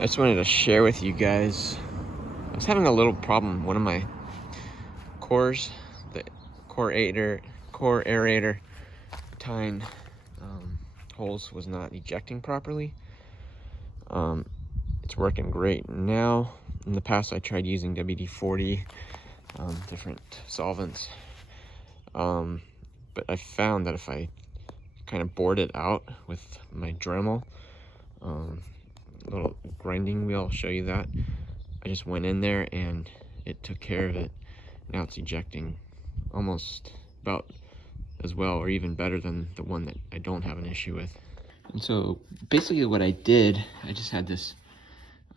I just wanted to share with you guys, I was having a little problem. One of my cores, the core aerator tine holes was not ejecting properly. It's working great now. In the past I tried using WD-40, different solvents, but I found that if I kind of bored it out with my Dremel, little grinding wheel, I'll show you that. I just went in there and it took care of it. Now it's ejecting almost about as well or even better than the one that I don't have an issue with. And so basically what I did, I just had this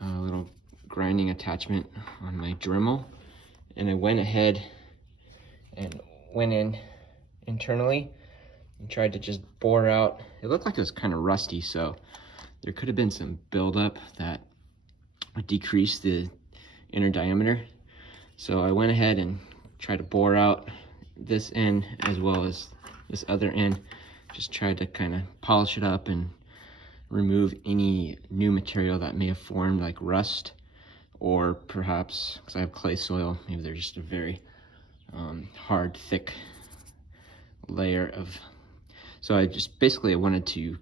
little grinding attachment on my Dremel, and I went ahead and went in internally and tried to just bore out. It looked like it was kind of rusty, so there could have been some buildup that would decrease the inner diameter. So I went ahead and tried to bore out this end as well as this other end. Just tried to kind of polish it up and remove any new material that may have formed, like rust, or perhaps, because I have clay soil, maybe they're just a very hard, thick layer of. So I just basically wanted to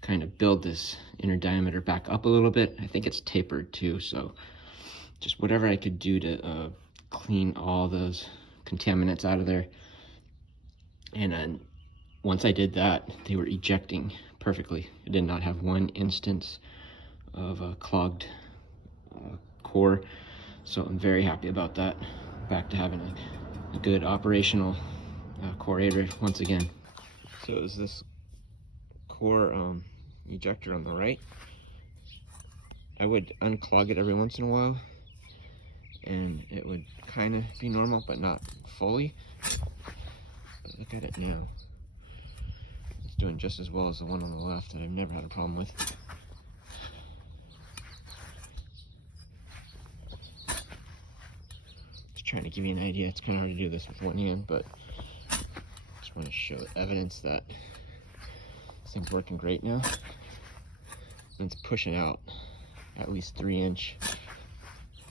kind of build this inner diameter back up a little bit. I think it's tapered too, so just whatever I could do to clean all those contaminants out of there. And then once I did that, they were ejecting perfectly. I did not have one instance of a clogged core, so I'm very happy about that. Back to having a good operational core aerator once again. So is this core ejector on the right? I would unclog it every once in a while and it would kind of be normal, but not fully. But look at it now. It's doing just as well as the one on the left that I've never had a problem with. Just trying to give you an idea. It's kind of hard to do this with one hand, but I just want to show evidence that this thing's working great now. And it's pushing out at least 3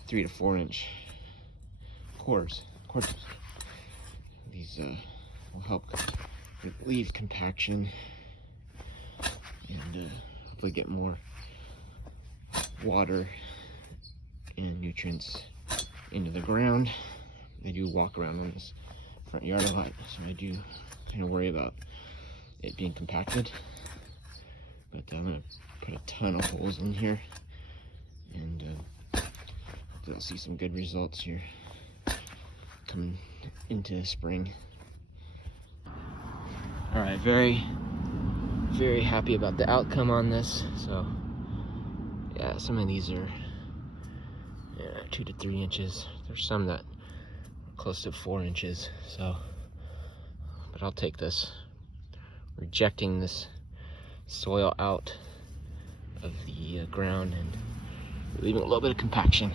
to 4 inch cores. These will help relieve compaction and hopefully get more water and nutrients into the ground. I do walk around in this front yard a lot, so I do kind of worry about it being compacted. But I'm gonna put a ton of holes in here, and hopefully I'll see some good results here coming into the spring. All right, very, very happy about the outcome on this. So yeah, some of these are 2 to 3 inches. There's some that are close to 4 inches. So, but I'll take this, rejecting this soil out of the ground and leaving a little bit of compaction.